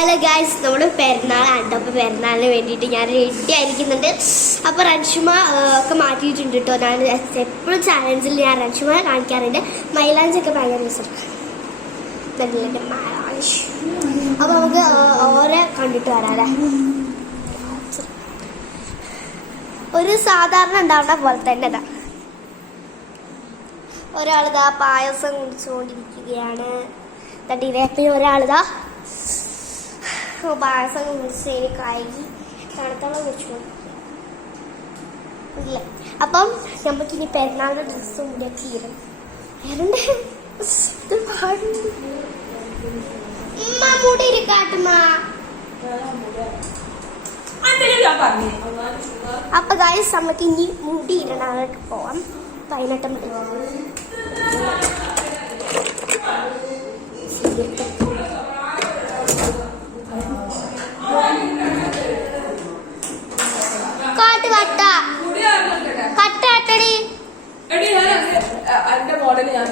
Hello guys, നമ്മൾ പെരുന്നാളാണ്. അപ്പോൾ പെരുന്നാളിന് വേണ്ടിയിട്ട് ഞാൻ റെഡി ആയിരിക്കുന്നുണ്ട്. അപ്പോൾ റൻഷുമ ഒക്കെ മാറ്റിയിട്ടുണ്ട് കേട്ടോ. ഞാൻ എപ്പോഴും ചാലഞ്ചിൽ ഞാൻ റൻഷുമ കാണിക്കാറുണ്ട്. മൈലാഞ്ചൊക്കെ ഭയങ്കര രസം. അപ്പോൾ നമുക്ക് ഓരോ കണ്ടിട്ട് വരാല്ലേ. ഒരു സാധാരണ ഉണ്ടാവുന്ന പോലെ തന്നെ ഇതാ ഒരാളിതാ പായസം കുടിച്ചുകൊണ്ടിരിക്കുകയാണ്. തട്ടിയില്ലേ. പിന്നെ ഒരാളിതാ പായസം കുടിച്ച് കഴുകി തണുത്തളം കുടിച്ചു ഇല്ല. അപ്പം നമുക്കിനി പെരുന്നാളിൻ്റെ ഡ്രസ്സും കൂടി തീരും. മൂടി ഇരിക്കാട്ടുമ്മ. അപ്പൊ ഗൈസ് നമുക്ക് ഇനി മുടി ഇടണായിട്ട് പോവാം. 18 മണി കാട്ട് കട്ട കട്ടടി മോഡൽ ഞാൻ